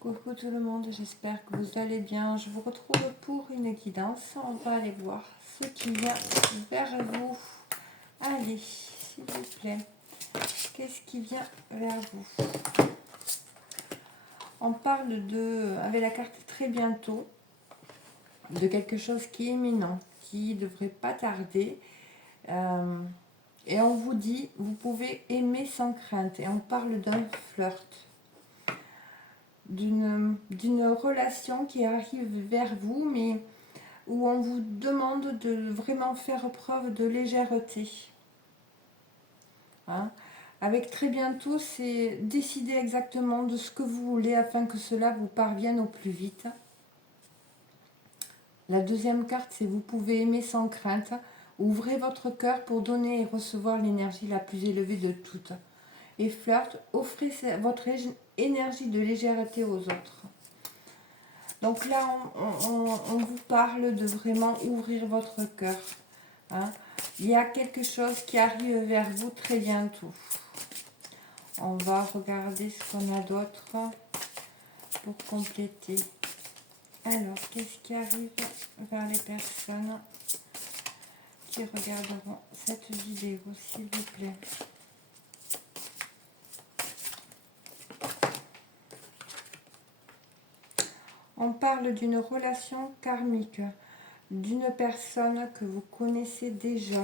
Coucou tout le monde, j'espère que vous allez bien. Je vous retrouve pour une guidance. On va aller voir ce qui vient vers vous. Allez, s'il vous plaît, qu'est-ce qui vient vers vous? On parle de, avec la carte très bientôt, de quelque chose qui est imminent, qui ne devrait pas tarder. Et on vous dit, vous pouvez aimer sans crainte. Et on parle d'un flirt. D'une relation qui arrive vers vous, mais où on vous demande de vraiment faire preuve de légèreté. Hein? Avec très bientôt, c'est décider exactement de ce que vous voulez afin que cela vous parvienne au plus vite. La deuxième carte, c'est vous pouvez aimer sans crainte. Ouvrez votre cœur pour donner et recevoir l'énergie la plus élevée de toutes. Et flirt, offrez votre énergie de légèreté aux autres. Donc là, on vous parle de vraiment ouvrir votre cœur. Hein. Il y a quelque chose qui arrive vers vous très bientôt. On va regarder ce qu'on a d'autre pour compléter. Alors, qu'est-ce qui arrive vers les personnes qui regarderont cette vidéo, s'il vous plaît? On parle d'une relation karmique, d'une personne que vous connaissez déjà.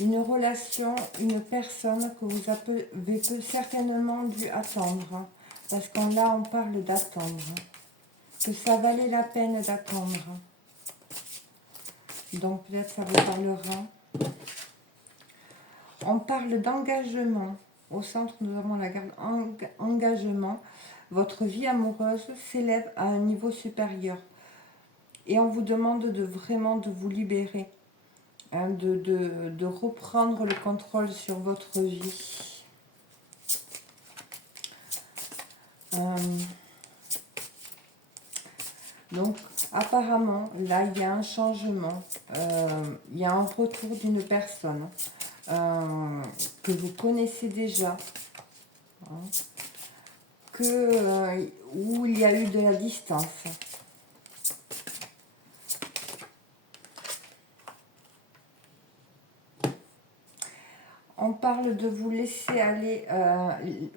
Une relation, une personne que vous avez certainement dû attendre. Parce qu'on là, on parle d'attendre. Que ça valait la peine d'attendre. Donc peut-être ça vous parlera. On parle d'engagement. Au centre, nous avons la garde engagement. Votre vie amoureuse s'élève à un niveau supérieur. Et on vous demande de vraiment de vous libérer. Hein, de reprendre le contrôle sur votre vie. Donc, apparemment, là, il y a un changement. Il y a un retour d'une personne que vous connaissez déjà. Hein, où il y a eu de la distance. On parle de vous laisser aller,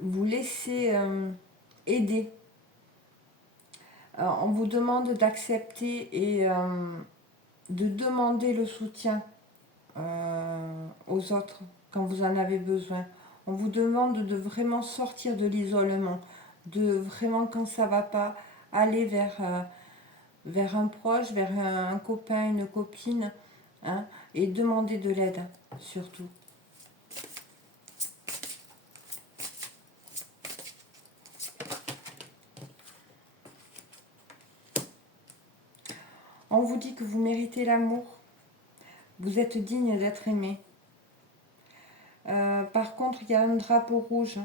vous laisser aider. On vous demande d'accepter et de demander le soutien aux autres quand vous en avez besoin. On vous demande de vraiment sortir de l'isolement, de vraiment quand ça va pas, aller vers un proche, vers un copain, une copine, hein, et demander de l'aide surtout. On vous dit que vous méritez l'amour. Vous êtes digne d'être aimé. Par contre, il y a un drapeau rouge.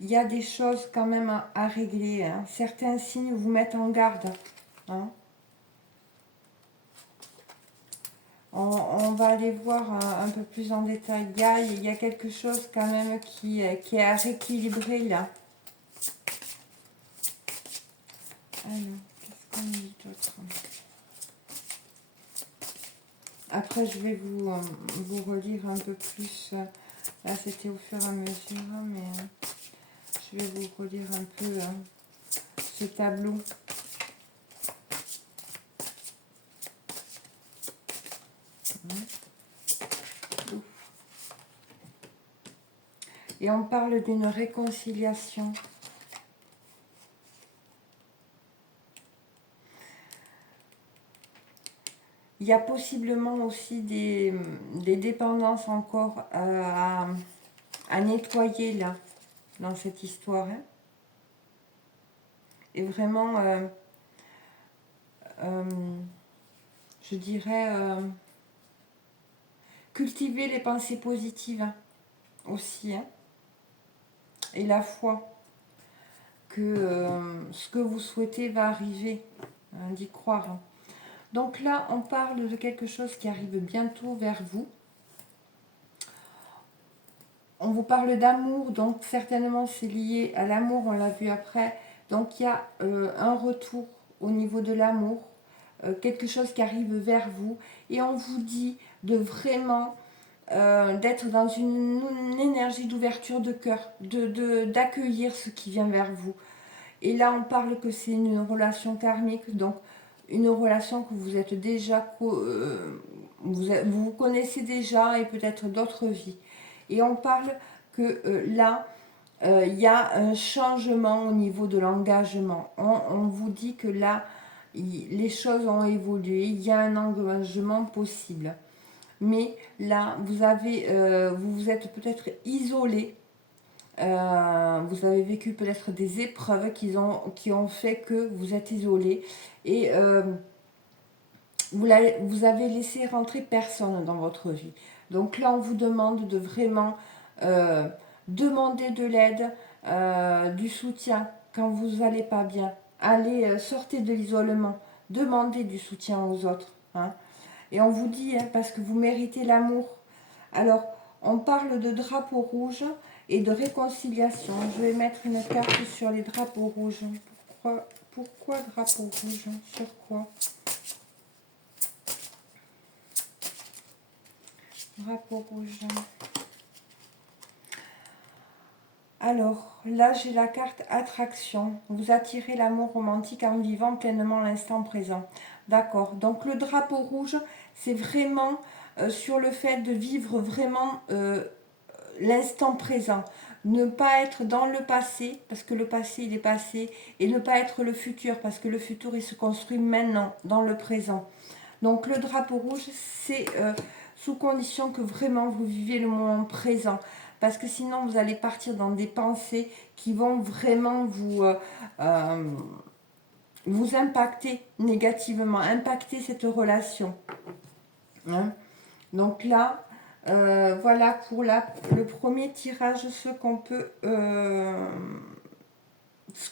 Il y a des choses quand même à régler. Hein. Certains signes vous mettent en garde. Hein. On va aller voir un peu plus en détail. Il y a quelque chose quand même qui est à rééquilibrer là. Alors, qu'est-ce qu'on dit d'autre? Après, je vais vous relire un peu plus. Là, c'était au fur et à mesure, mais je vais vous relire un peu ce tableau. Et on parle d'une réconciliation. Il y a possiblement aussi des dépendances encore à nettoyer là, dans cette histoire. Hein. Et vraiment, je dirais, cultiver les pensées positives hein, aussi. Hein. Et la foi que ce que vous souhaitez va arriver, hein, d'y croire. Hein. Donc là, on parle de quelque chose qui arrive bientôt vers vous. on vous parle d'amour, donc certainement c'est lié à l'amour, on l'a vu après. Donc il y a un retour au niveau de l'amour, quelque chose qui arrive vers vous. Et on vous dit de vraiment d'être dans une énergie d'ouverture de cœur, d'accueillir ce qui vient vers vous. Et là, on parle que c'est une relation karmique, donc une relation que vous êtes déjà, vous connaissez déjà et peut-être d'autres vies. Et on parle que là, il y a un changement au niveau de l'engagement. On vous dit que là, les choses ont évolué, il y a un engagement possible. Mais là, vous vous êtes peut-être isolé. Vous avez vécu peut-être des épreuves qui ont fait que vous êtes isolé et vous avez laissé rentrer personne dans votre vie. Donc là, on vous demande de vraiment demander de l'aide, du soutien quand vous n'allez pas bien. Allez, sortez de l'isolement, demandez du soutien aux autres. Hein. Et on vous dit, hein, parce que vous méritez l'amour. Alors, on parle de drapeau rouge et de réconciliation. Je vais mettre une carte sur les drapeaux rouges. Pourquoi drapeau rouge? Sur quoi? Drapeau rouge. Alors, là, j'ai la carte attraction. Vous attirez l'amour romantique en vivant pleinement l'instant présent. D'accord. Donc, le drapeau rouge, c'est vraiment sur le fait de vivre vraiment l'instant présent. Ne pas être dans le passé, parce que le passé, il est passé, et ne pas être le futur, parce que le futur, il se construit maintenant, dans le présent. Donc, le drapeau rouge, c'est sous condition que vraiment vous viviez le moment présent. Parce que sinon, vous allez partir dans des pensées qui vont vraiment vous impacter négativement, impacter cette relation. Hein. Donc là, voilà pour le premier tirage, ce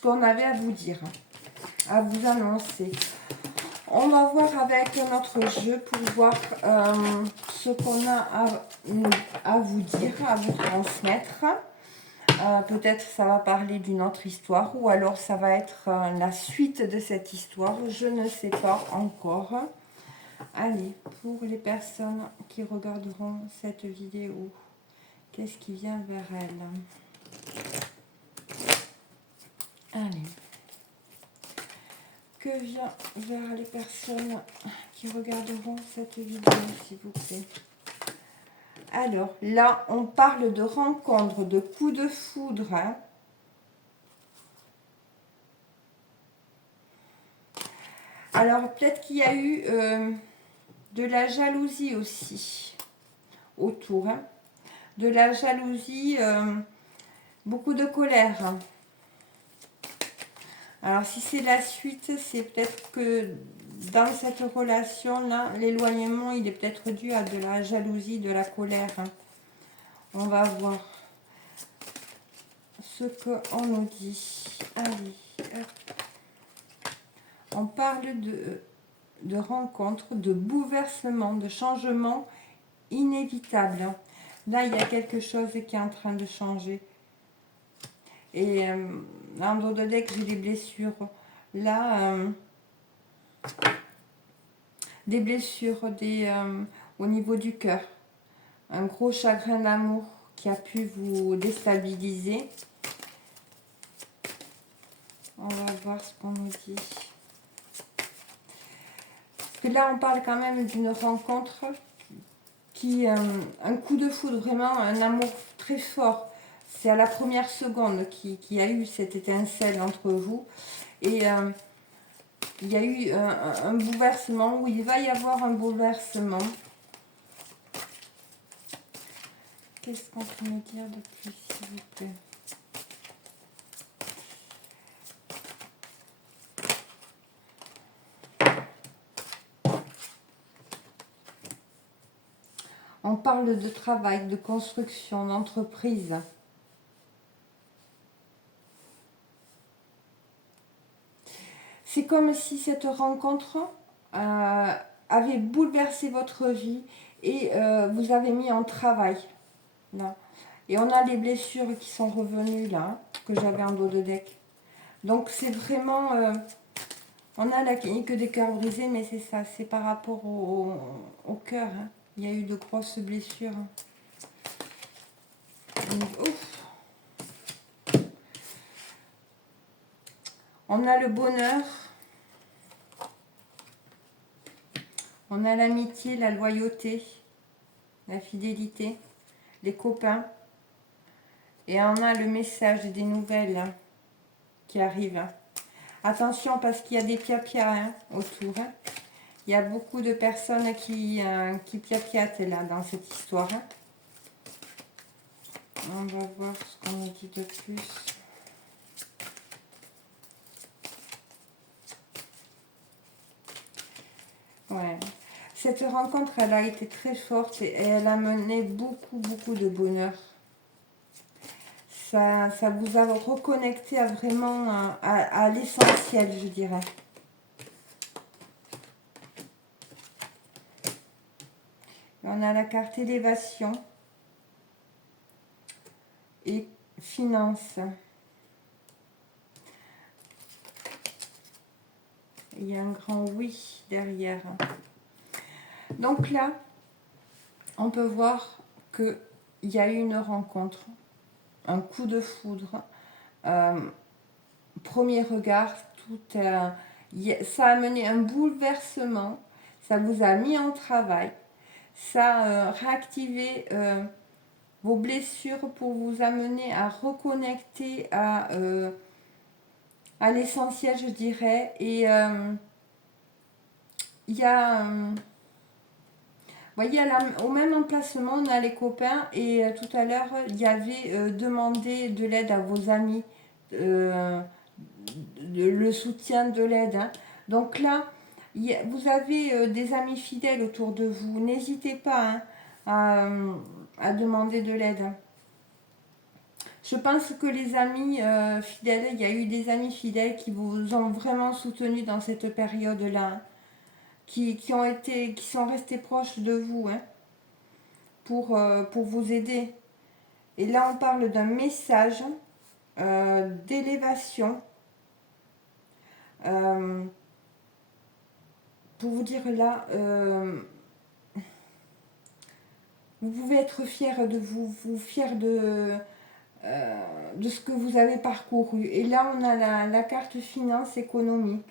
qu'on avait à vous dire, à vous annoncer. On va voir avec notre jeu pour voir ce qu'on a à vous dire, à vous transmettre. Peut-être ça va parler d'une autre histoire ou alors ça va être la suite de cette histoire. Je ne sais pas encore. Allez, pour les personnes qui regarderont cette vidéo, qu'est-ce qui vient vers elles? Allez. Que vient vers les personnes qui regarderont cette vidéo, s'il vous plaît? Alors, là, on parle de rencontre, de coup de foudre. Hein. Alors, peut-être qu'il y a eu de la jalousie aussi autour. Hein. De la jalousie, beaucoup de colère. Hein. Alors, si c'est la suite, c'est peut-être que dans cette relation-là, l'éloignement, il est peut-être dû à de la jalousie, de la colère. Hein. On va voir ce qu'on nous dit. Allez, hop. On parle de rencontres, de bouleversements, de changements inévitables. Là, il y a quelque chose qui est en train de changer. Et en dos de deck, j'ai des blessures. Là, des blessures au niveau du cœur. Un gros chagrin d'amour qui a pu vous déstabiliser. On va voir ce qu'on nous dit. Parce que là, on parle quand même d'une rencontre qui, un coup de foudre, vraiment un amour très fort. C'est à la première seconde qu'il y a eu cette étincelle entre vous. Et il y a eu un bouleversement, où il va y avoir un bouleversement. Qu'est-ce qu'on peut me dire de plus, s'il vous plaît? On parle de travail, de construction, d'entreprise. C'est comme si cette rencontre avait bouleversé votre vie et vous avez mis en travail. Là. Et on a les blessures qui sont revenues là, que j'avais en dos de deck. Donc c'est vraiment... on a la clinique des cœurs brisés, mais c'est ça, c'est par rapport au cœur. Hein. Il y a eu de grosses blessures. Donc, ouf. On a le bonheur. On a l'amitié, la loyauté, la fidélité, les copains. Et on a le message des nouvelles hein, qui arrivent. Hein. Attention parce qu'il y a des piapias hein, autour. Hein. Il y a beaucoup de personnes qui piapiatent là dans cette histoire. Hein. On va voir ce qu'on nous dit de plus. Ouais. Cette rencontre, elle a été très forte et elle a mené beaucoup de bonheur. Ça vous a reconnecté à vraiment à l'essentiel, je dirais. On a la carte élévation et finance. Il y a un grand oui derrière. Donc là, on peut voir qu'il y a eu une rencontre, un coup de foudre, premier regard, tout, ça a mené un bouleversement, ça vous a mis en travail, ça a réactivé vos blessures pour vous amener à reconnecter à l'essentiel, je dirais. Et il y a... vous voyez, au même emplacement, on a les copains et tout à l'heure, il y avait demandé de l'aide à vos amis, le soutien de l'aide. Hein. Donc là, vous avez des amis fidèles autour de vous. N'hésitez pas hein, à demander de l'aide. Je pense que les amis fidèles, il y a eu des amis fidèles qui vous ont vraiment soutenu dans cette période-là, qui sont restés proches de vous. Hein. Pour vous aider. Et là, on parle d'un message d'élévation pour vous dire là, vous pouvez être fier de vous fier de ce que vous avez parcouru. Et là, on a la carte finance, économie.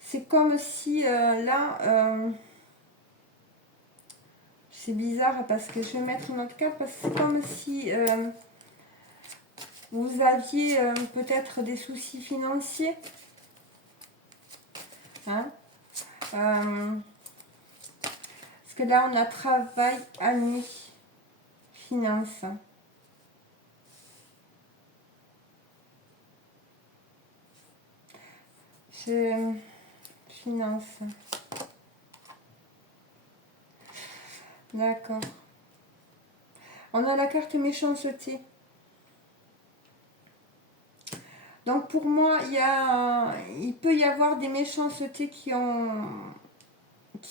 C'est comme si là... c'est bizarre parce que je vais mettre une autre carte parce que c'est comme si vous aviez peut-être des soucis financiers. Hein parce que là, on a travail, amis, finance. Finance. D'accord. On a la carte méchanceté. Donc pour moi, il peut y avoir des méchancetés qui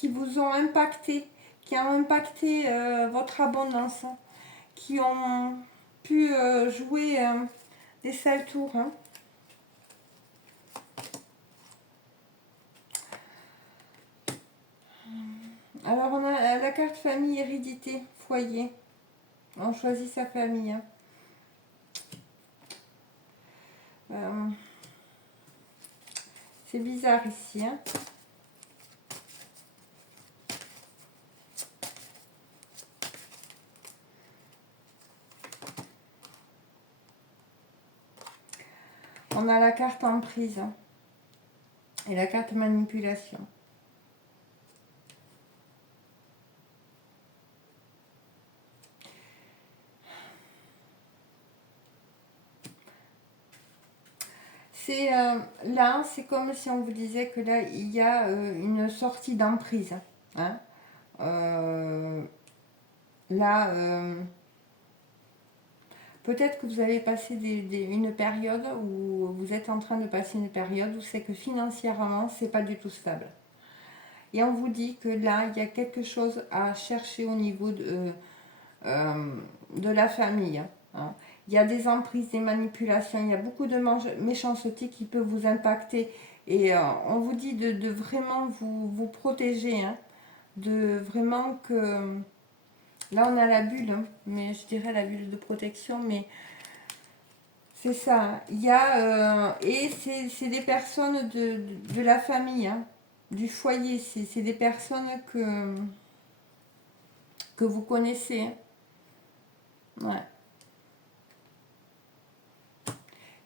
vous ont impacté, qui ont impacté votre abondance, qui ont pu jouer des sales tours. Hein. Alors on a la carte famille, hérédité, foyer. On choisit sa famille. Hein. C'est bizarre ici. Hein. On a la carte emprise hein, et la carte manipulation. C'est là, c'est comme si on vous disait que là, il y a une sortie d'emprise. Hein. Là, peut-être que vous avez passé une période où vous êtes en train de passer une période où c'est que financièrement, c'est pas du tout stable. Et on vous dit que là, il y a quelque chose à chercher au niveau de la famille. Hein. Il y a des emprises, des manipulations, il y a beaucoup de méchanceté qui peut vous impacter. Et on vous dit de vraiment vous protéger. Hein, de vraiment que... Là, on a la bulle, hein, mais je dirais la bulle de protection, mais c'est ça. Il y a... et c'est des personnes de la famille, hein, du foyer. C'est des personnes que vous connaissez. Hein. Ouais.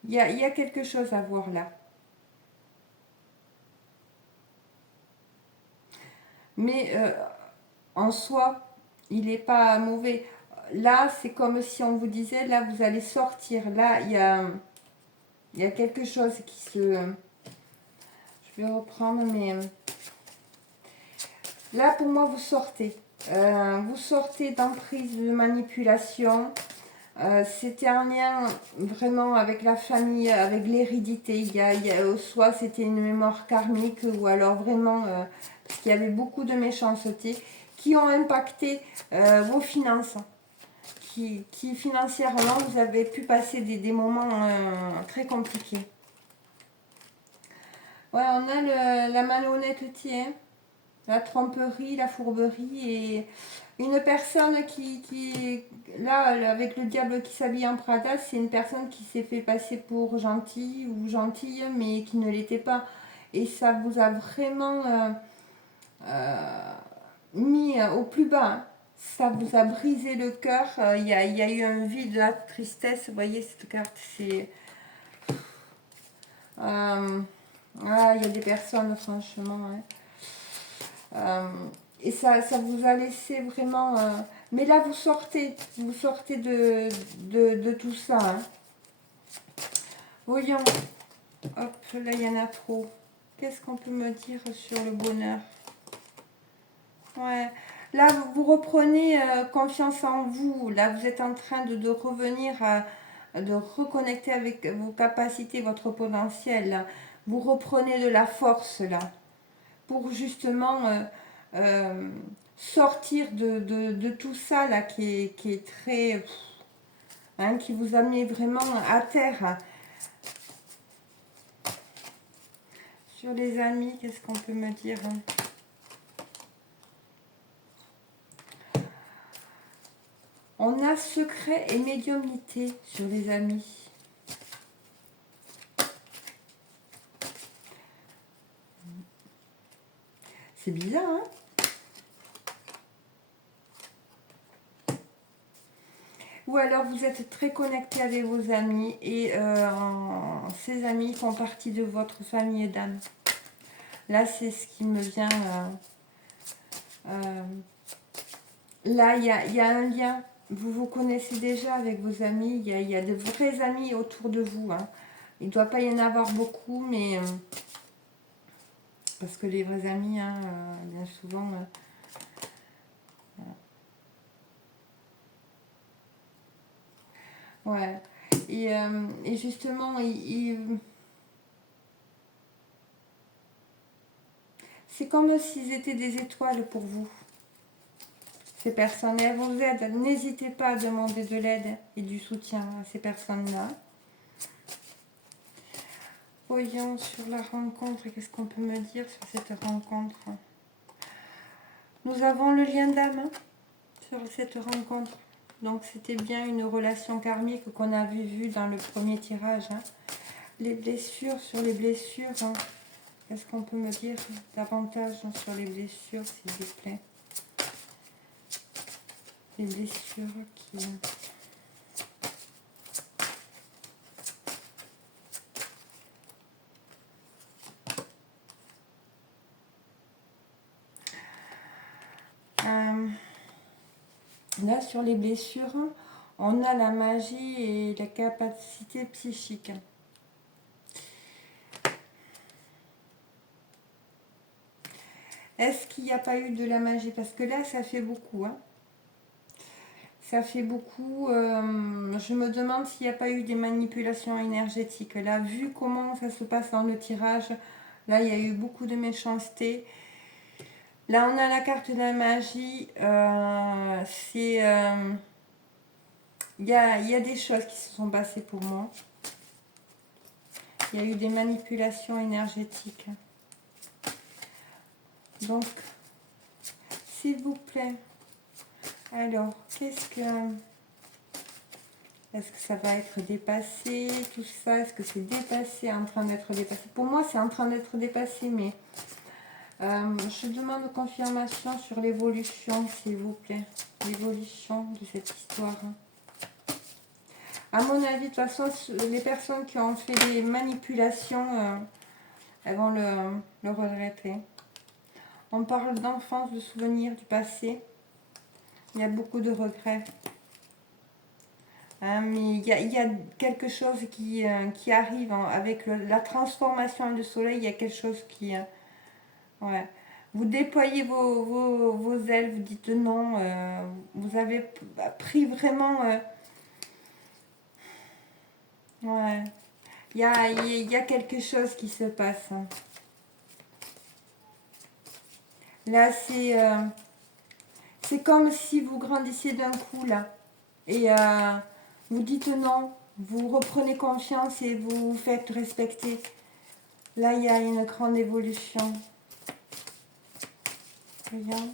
Il y a quelque chose à voir là. Mais en soi, il n'est pas mauvais. Là, c'est comme si on vous disait, là, vous allez sortir. Là, il y a quelque chose qui se... Je vais reprendre, mais... Là, pour moi, vous sortez. Vous sortez d'emprise de manipulation. C'était un lien vraiment avec la famille, avec l'hérédité. Soit c'était une mémoire karmique, ou alors vraiment... parce qu'il y avait beaucoup de méchanceté qui ont impacté vos finances. Qui financièrement, vous avez pu passer des moments très compliqués. Ouais, on a la malhonnêteté, hein, la tromperie, la fourberie et une personne qui là, avec le diable qui s'habille en Prada, c'est une personne qui s'est fait passer pour gentille ou gentille, mais qui ne l'était pas. Et ça vous a vraiment mis au plus bas. Hein. Ça vous a brisé le cœur. Il y a eu un vide, de la tristesse. Vous voyez, cette carte, c'est... il y a des personnes, franchement. Hein. Et ça vous a laissé vraiment... mais là, vous sortez de tout ça. Hein. Voyons. Hop, là, il y en a trop. Qu'est-ce qu'on peut me dire sur le bonheur? Ouais. Là, vous reprenez confiance en vous. Là, vous êtes en train de revenir de reconnecter avec vos capacités, votre potentiel. Là. Vous reprenez de la force, là, pour justement sortir de tout ça, là, qui est très... Hein, qui vous a mis vraiment à terre. Hein. Sur les amis, qu'est-ce qu'on peut me dire? Hein? On a secret et médiumnité sur les amis. C'est bizarre, hein? Ou alors vous êtes très connecté avec vos amis et ces amis font partie de votre famille d'âme. Là, c'est ce qui me vient. Là, il y a un lien. Vous vous connaissez déjà avec vos amis. Il y a de vrais amis autour de vous. Hein. Il ne doit pas y en avoir beaucoup, mais... parce que les vrais amis, hein, bien souvent... ouais. Et justement, c'est comme s'ils étaient des étoiles pour vous. Ces personnes, elles vous aident. N'hésitez pas à demander de l'aide et du soutien à ces personnes-là. Voyons sur la rencontre, qu'est-ce qu'on peut me dire sur cette rencontre? Nous avons le lien d'âme hein, sur cette rencontre. Donc c'était bien une relation karmique qu'on avait vue dans le premier tirage. Hein. Les blessures, sur les blessures, hein. Qu'est-ce qu'on peut me dire davantage sur les blessures, s'il vous plaît? Les blessures qui... Là, sur les blessures, on a la magie et la capacité psychique. Est-ce qu'il n'y a pas eu de la magie? Parce que là, ça fait beaucoup. Hein. Ça fait beaucoup. Je me demande s'il n'y a pas eu des manipulations énergétiques. Là, vu comment ça se passe dans le tirage, là, il y a eu beaucoup de méchanceté. Là, on a la carte de la magie. C'est... il y a des choses qui se sont passées pour moi. Il y a eu des manipulations énergétiques. Donc, s'il vous plaît. Alors, qu'est-ce que... Est-ce que ça va être dépassé, tout ça? Est-ce que c'est dépassé, en train d'être dépassé? Pour moi, c'est en train d'être dépassé, mais je demande confirmation sur l'évolution, s'il vous plaît. L'évolution de cette histoire. À mon avis, de toute façon, les personnes qui ont fait des manipulations, elles vont le regretter. On parle d'enfance, de souvenirs du passé. Il y a beaucoup de regrets. Hein, mais il y a quelque chose qui arrive avec la transformation du soleil. Il y a quelque chose qui... ouais. Vous déployez vos ailes, vous dites non. Vous avez pris vraiment... ouais. Il y a quelque chose qui se passe. Là, c'est comme si vous grandissiez d'un coup, là. Et vous dites non, vous reprenez confiance et vous vous faites respecter. Là, il y a une grande évolution. Regarde.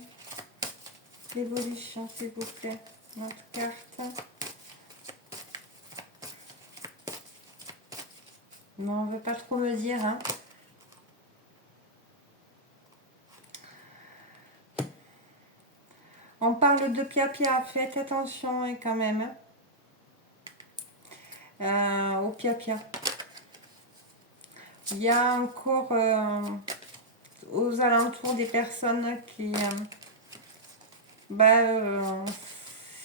L'évolution, s'il vous plaît. Notre carte. Non, on ne veut pas trop me dire, hein. On parle de pia-pia, faites attention hein, quand même. Au pia-pia. Il y a encore aux alentours des personnes qui...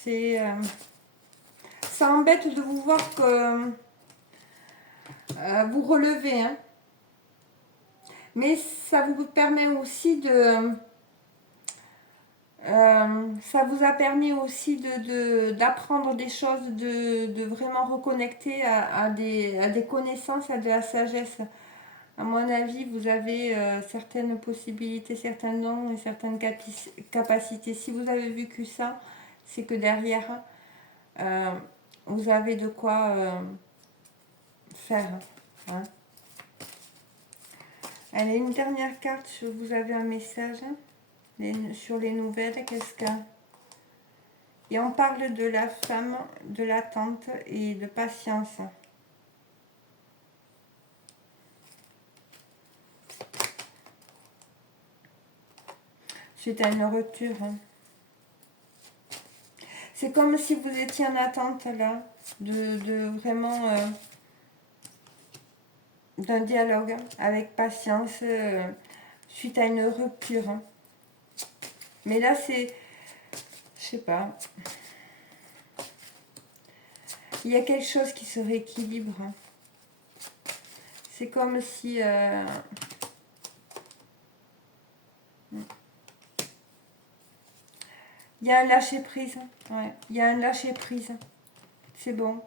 c'est... ça embête de vous voir que vous relevez. Hein. Mais ça vous permet aussi de... ça vous a permis aussi d'apprendre des choses, de vraiment reconnecter à des connaissances, à de la sagesse. À mon avis, vous avez certaines possibilités, certains dons et certaines capacités. Si vous avez vécu ça, c'est que derrière, vous avez de quoi faire. Hein. Allez, une dernière carte, vous avez un message sur les nouvelles. Qu'est-ce que... Et on parle de la femme, de l'attente et de patience. Suite à une rupture. C'est comme si vous étiez en attente là, de vraiment d'un dialogue avec patience suite à une rupture. Mais là c'est, je sais pas, il y a quelque chose qui se rééquilibre. C'est comme si il y a un lâcher prise. Ouais, il y a un lâcher prise. C'est bon.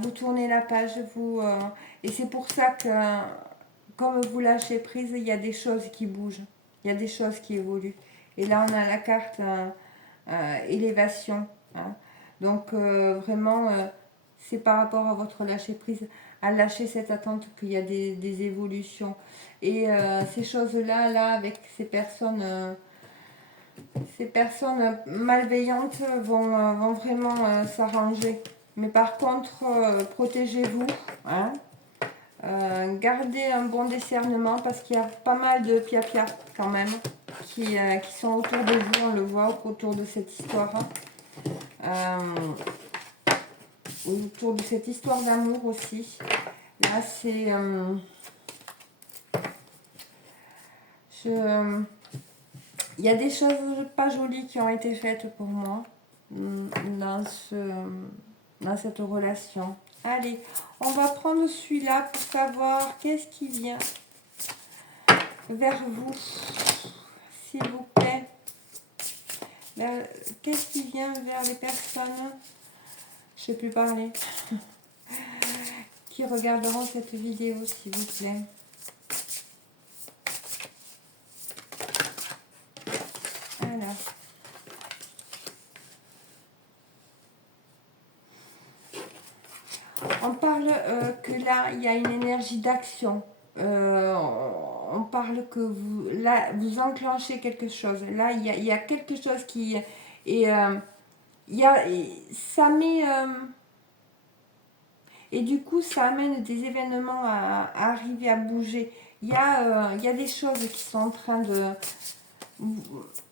Vous tournez la page, et c'est pour ça que, comme vous lâchez prise, il y a des choses qui bougent, il y a des choses qui évoluent. Et là, on a la carte élévation. Hein. Donc, vraiment, c'est par rapport à votre lâcher prise, à lâcher cette attente qu'il y a des évolutions. Et ces choses-là, là, avec ces personnes malveillantes vont vraiment s'arranger. Mais par contre, protégez-vous. Hein. Gardez un bon discernement parce qu'il y a pas mal de pia-pia quand même qui sont autour de vous. On le voit autour de cette histoire. Autour de cette histoire d'amour aussi. Là, c'est... il y a des choses pas jolies qui ont été faites pour moi dans cette relation. Allez, on va prendre celui-là pour savoir qu'est-ce qui vient vers vous, s'il vous plaît. Qu'est-ce qui vient vers les personnes, je ne sais plus parler, qui regarderont cette vidéo, s'il vous plaît. Voilà. parle que là, il y a une énergie d'action. On parle que vous, là, vous enclenchez quelque chose. Là, il y a quelque chose qui... Et ça met... et du coup, ça amène des événements à arriver à bouger. Il y a des choses qui sont en train de...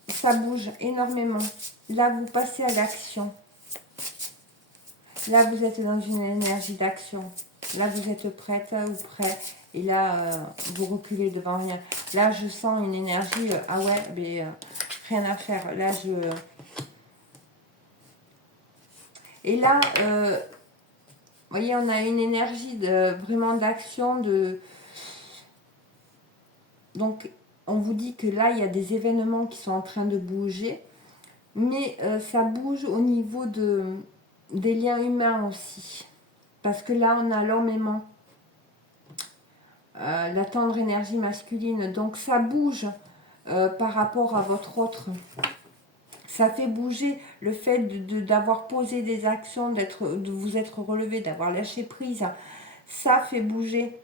Ça bouge énormément. Là, vous passez à l'action. Là, vous êtes dans une énergie d'action. Là, vous êtes prête ou prêt. Et là, vous reculez devant rien. Là, je sens une énergie. Ah ouais, mais rien à faire. Là, je... Et là, vous voyez, on a une énergie de vraiment d'action. Donc, on vous dit que là, il y a des événements qui sont en train de bouger. Mais ça bouge au niveau des liens humains aussi. Parce que là, on a l'homme aimant. La tendre énergie masculine. Donc, ça bouge par rapport à votre autre. Ça fait bouger le fait d'avoir posé des actions, de vous être relevé, d'avoir lâché prise. Ça fait bouger.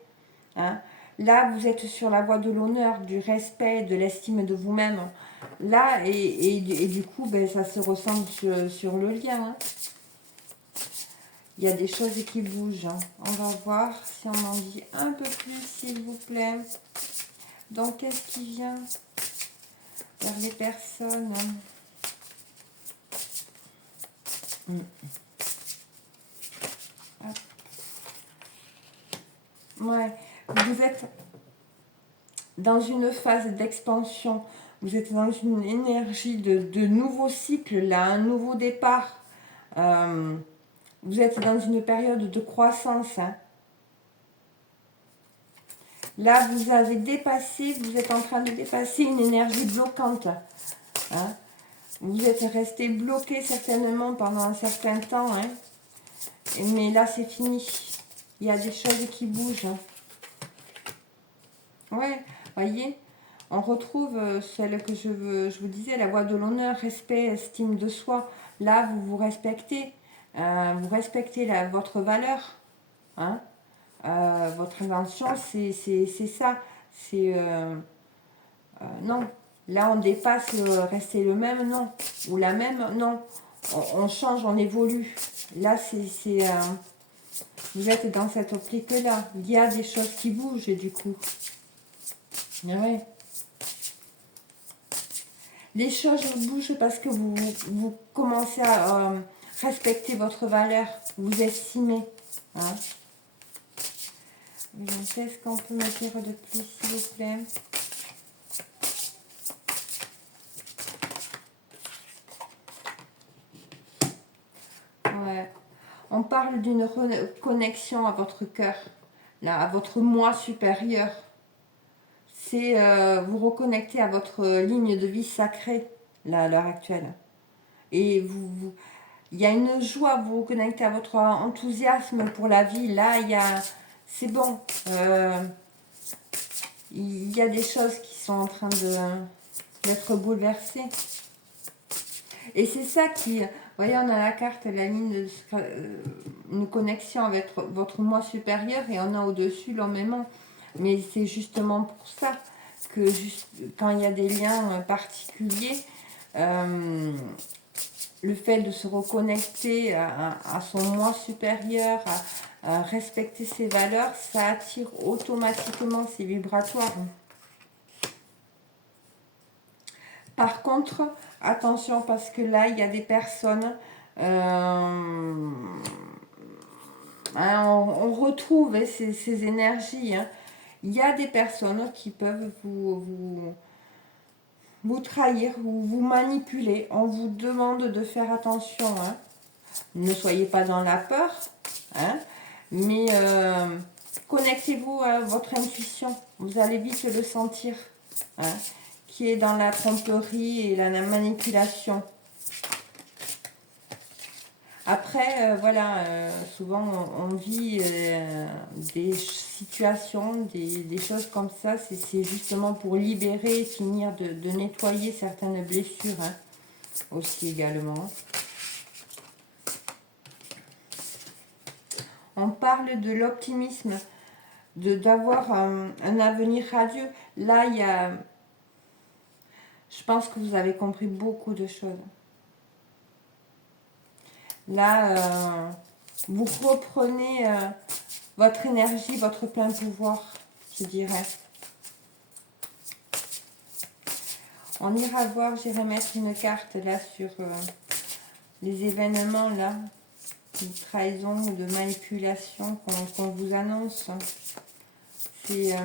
Hein. Là, vous êtes sur la voie de l'honneur, du respect, de l'estime de vous-même. Là, et du coup, ben, ça se ressent sur le lien. Hein. Il y a des choses qui bougent. Hein. On va voir si on en dit un peu plus, s'il vous plaît. Donc, qu'est-ce qui vient vers les personnes? Ouais, vous êtes dans une phase d'expansion. Vous êtes dans une énergie de nouveau cycle, là, un nouveau départ. Vous êtes dans une période de croissance. Hein. Là, vous avez dépassé, vous êtes en train de dépasser une énergie bloquante. Hein. Vous êtes resté bloqué certainement pendant un certain temps. Hein. Mais là, c'est fini. Il y a des choses qui bougent. Ouais, voyez, on retrouve celle que je vous disais, la voie de l'honneur, respect, estime de soi. Là, vous vous respectez. Vous respectez votre valeur. Hein. Votre intention, c'est ça. C'est... non. Là, on dépasse rester le même, non. Ou la même, non. On change, on évolue. Là, vous êtes dans cette optique-là. Il y a des choses qui bougent, du coup. Ouais. Les choses bougent parce que vous commencez à respecter votre valeur, vous estimez. Hein. Qu'est-ce qu'on peut me dire de plus, s'il vous plaît? Ouais. On parle d'une connexion à votre cœur, là, à votre moi supérieur. C'est vous reconnecter à votre ligne de vie sacrée, là, à l'heure actuelle. Et il y a une joie, vous vous connectez à votre enthousiasme pour la vie. Là, c'est bon. Il y a des choses qui sont en train d'être bouleversées. Et c'est ça qui... Vous voyez, on a la carte, la ligne une connexion avec votre moi supérieur et on a au-dessus l'homme aimant. Mais c'est justement pour ça que quand il y a des liens particuliers, le fait de se reconnecter à son moi supérieur, à respecter ses valeurs, ça attire automatiquement, c'est vibratoire. Par contre, attention parce que là, il y a des personnes, on retrouve ces énergies. Hein. Il y a des personnes qui peuvent vous trahir ou vous manipuler. On vous demande de faire attention. Hein. Ne soyez pas dans la peur, hein, mais connectez-vous à votre intuition. Vous allez vite le sentir, hein, qui est dans la tromperie et la manipulation. Après, voilà, souvent on vit des situations, des choses comme ça. C'est justement pour libérer et finir de nettoyer certaines blessures, hein, aussi également. On parle de l'optimisme, d'avoir un avenir radieux. Là, il y a... Je pense que vous avez compris beaucoup de choses. Là, vous reprenez votre énergie, votre plein pouvoir, je dirais. On ira voir, j'irai mettre une carte là sur les événements là, de trahison ou de manipulation qu'on vous annonce. C'est...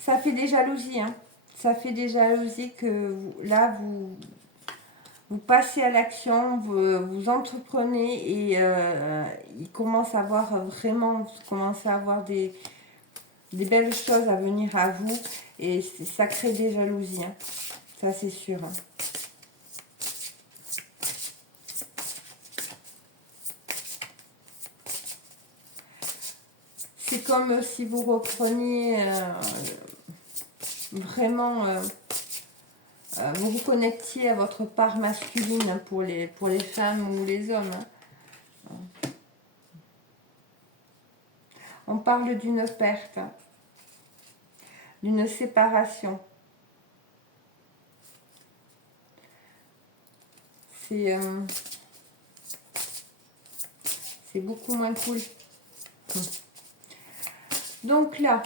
ça fait des jalousies, hein. Ça fait des jalousies que là, vous passez à l'action, vous entreprenez et il commence à avoir vraiment, vous commencez à avoir des belles choses à venir à vous et ça crée des jalousies, hein. Ça c'est sûr. Hein. C'est comme si vous repreniez vraiment, vous vous connectiez à votre part masculine pour les femmes ou les hommes. Hein. On parle d'une perte, d'une séparation. C'est beaucoup moins cool. Donc là,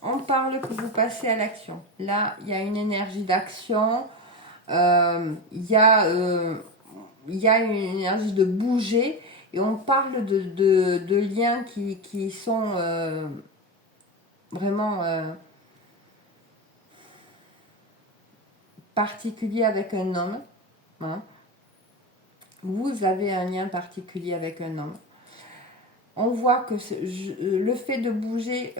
on parle que vous passez à l'action. Là, il y a une énergie d'action. Il y a une énergie de bouger. Et on parle de liens qui sont vraiment particuliers avec un homme. Hein. Vous avez un lien particulier avec un homme. On voit que le fait de bouger,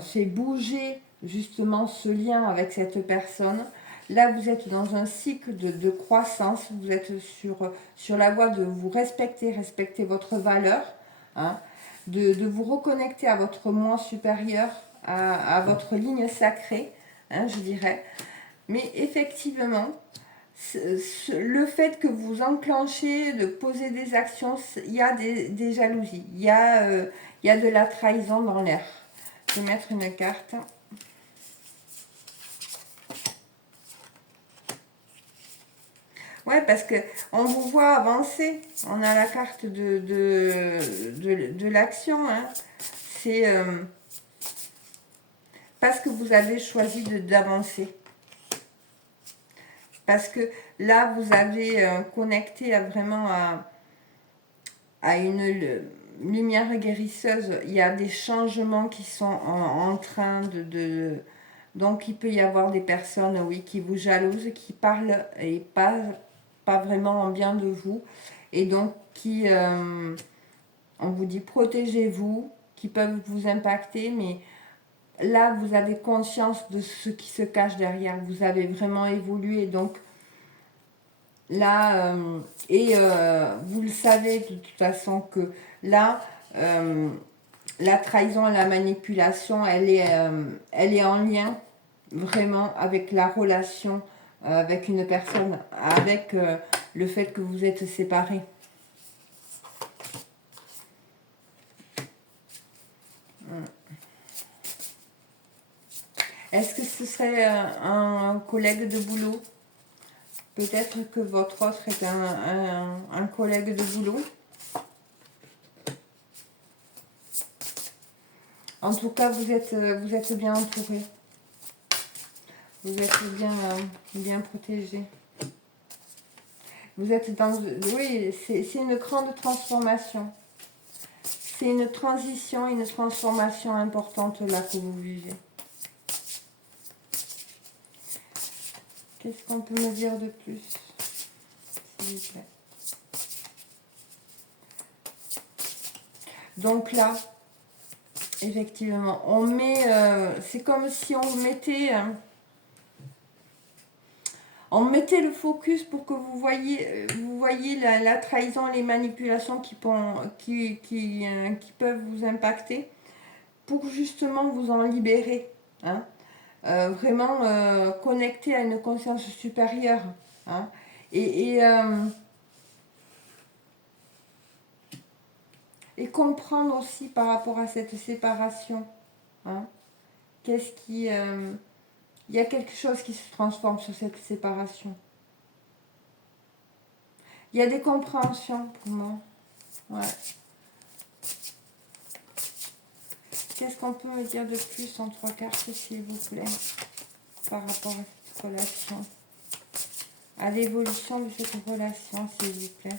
c'est bouger justement ce lien avec cette personne. Là, vous êtes dans un cycle de croissance, vous êtes sur la voie de vous respecter votre valeur, hein, de vous reconnecter à votre moi supérieur, à votre ligne sacrée, hein, je dirais. Mais effectivement, le fait que vous enclenchez, de poser des actions, il y a des jalousies, il y a de la trahison dans l'air. Je vais mettre une carte. Ouais, parce que on vous voit avancer. On a la carte de l'action. Hein. C'est parce que vous avez choisi d'avancer. Parce que là, vous avez connecté vraiment à une lumière guérisseuse. Il y a des changements qui sont en train de... Donc, il peut y avoir des personnes, oui, qui vous jalousent, qui parlent et pas vraiment en bien de vous. Et donc, on vous dit, protégez-vous, qui peuvent vous impacter, mais... Là, vous avez conscience de ce qui se cache derrière. Vous avez vraiment évolué. Donc, là, vous le savez de toute façon que là, la trahison et la manipulation, elle est en lien vraiment avec la relation avec une personne, avec le fait que vous êtes séparés. Est-ce que ce serait un collègue de boulot? Peut-être que votre autre est un collègue de boulot. En tout cas, vous êtes bien entouré. Vous êtes bien protégé. Vous êtes dans... Oui, c'est une grande transformation. C'est une transition, une transformation importante là que vous vivez. Qu'est-ce qu'on peut me dire de plus, s'il vous plaît? Donc là, effectivement, on met... c'est comme si on mettait le focus pour que vous voyez la trahison, les manipulations qui peuvent vous impacter, pour justement vous en libérer. Hein. Vraiment connecté à une conscience supérieure. Hein. Et Et comprendre aussi par rapport à cette séparation. Hein, qu'est-ce qui... il y a quelque chose qui se transforme sur cette séparation. Il y a des compréhensions pour moi. Ouais. Qu'est-ce qu'on peut me dire de plus en 3 cartes, s'il vous plaît, par rapport à cette relation, à l'évolution de cette relation, s'il vous plaît.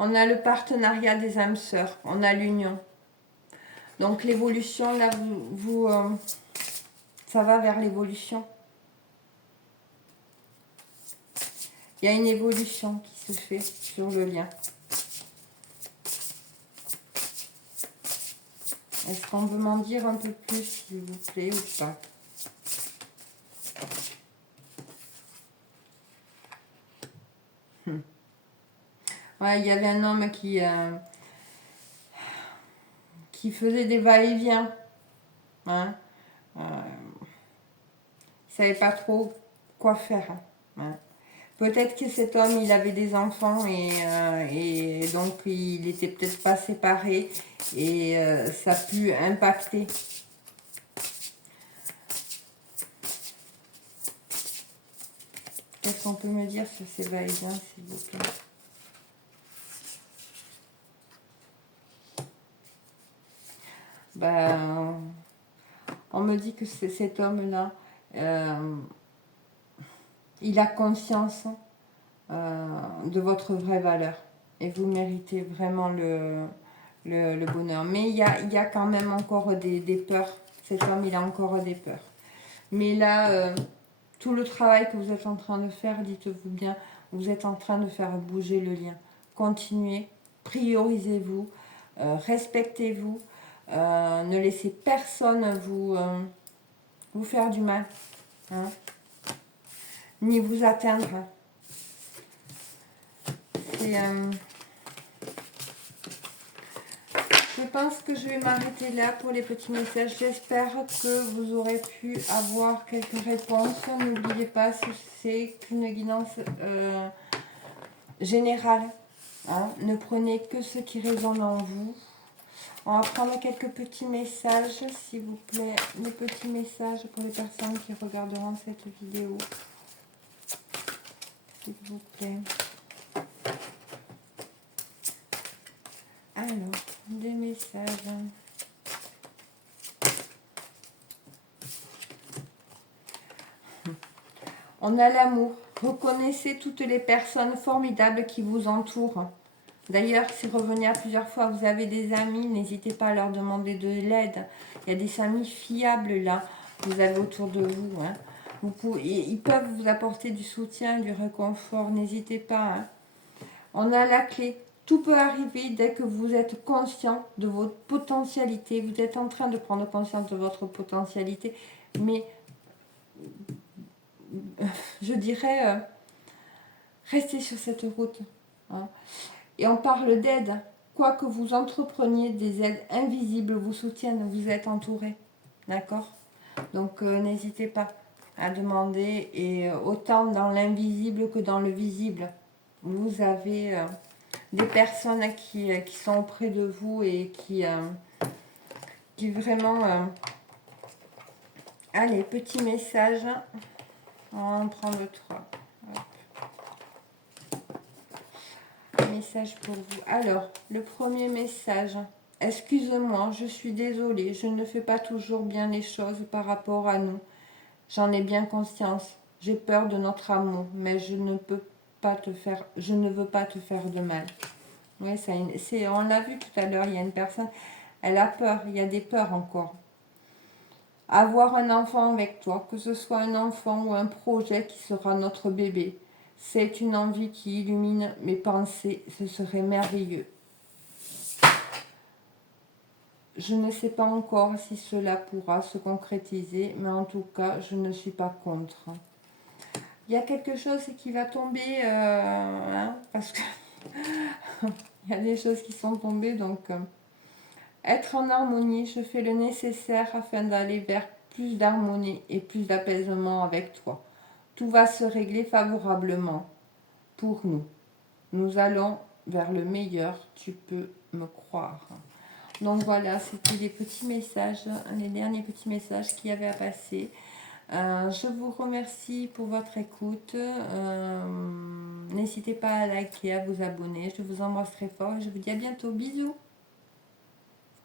On a le partenariat des âmes sœurs, on a l'union. Donc l'évolution, là, ça va vers l'évolution. Il y a une évolution qui se fait sur le lien. Est-ce qu'on veut m'en dire un peu plus, s'il vous plaît, ou pas? Ouais, il y avait un homme qui faisait des va-et-vient. Hein, il ne savait pas trop quoi faire. Hein. Peut-être que cet homme, il avait des enfants et donc il n'était peut-être pas séparé et ça a pu impacter. Qu'est-ce qu'on peut me dire sur ces va-et-vient, s'il vous plaît? Ben, on me dit que c'est cet homme-là, il a conscience de votre vraie valeur et vous méritez vraiment le bonheur. Mais il y a quand même encore des peurs. Cet homme, il a encore des peurs. Mais là, tout le travail que vous êtes en train de faire, dites-vous bien, vous êtes en train de faire bouger le lien. Continuez, priorisez-vous, respectez-vous, ne laissez personne vous faire du mal, hein, ni vous atteindre. Je pense que je vais m'arrêter là pour les petits messages. J'espère que vous aurez pu avoir quelques réponses. N'oubliez pas, c'est qu'une guidance générale. Hein. Ne prenez que ce qui résonne en vous. On va prendre quelques petits messages, s'il vous plaît. Des petits messages pour les personnes qui regarderont cette vidéo. S'il vous plaît. Alors, des messages. On a l'amour. Reconnaissez toutes les personnes formidables qui vous entourent. D'ailleurs, si revenir plusieurs fois, vous avez des amis, n'hésitez pas à leur demander de l'aide. Il y a des amis fiables là, vous avez autour de vous. Hein. Ils peuvent vous apporter du soutien, du réconfort, n'hésitez pas. Hein. On a la clé. Tout peut arriver dès que vous êtes conscient de votre potentialité. Vous êtes en train de prendre conscience de votre potentialité. Mais, je dirais, restez sur cette route. Hein. Et on parle d'aide. Quoi que vous entrepreniez, des aides invisibles vous soutiennent. Vous êtes entouré. D'accord? Donc, n'hésitez pas à demander. Et autant dans l'invisible que dans le visible. Vous avez des personnes qui sont auprès de vous et qui vraiment... Allez, petit message. On va en prendre 3. Message pour vous. Alors, le premier message. Excuse-moi, je suis désolée. Je ne fais pas toujours bien les choses par rapport à nous. J'en ai bien conscience. J'ai peur de notre amour, mais je ne veux pas te faire de mal. Oui, on l'a vu tout à l'heure, il y a une personne, elle a peur, il y a des peurs encore. Avoir un enfant avec toi, que ce soit un enfant ou un projet qui sera notre bébé, c'est une envie qui illumine mes pensées, ce serait merveilleux. Je ne sais pas encore si cela pourra se concrétiser, mais en tout cas, je ne suis pas contre. Il y a quelque chose qui va tomber, hein, parce que il y a des choses qui sont tombées, donc être en harmonie, je fais le nécessaire afin d'aller vers plus d'harmonie et plus d'apaisement avec toi. tout va se régler favorablement pour nous. Nous allons vers le meilleur, tu peux me croire. Donc voilà, c'était les petits messages, les derniers petits messages qu'il y avait à passer. Je vous remercie pour votre écoute. N'hésitez pas à liker, à vous abonner. Je vous embrasse très fort et je vous dis à bientôt. Bisous.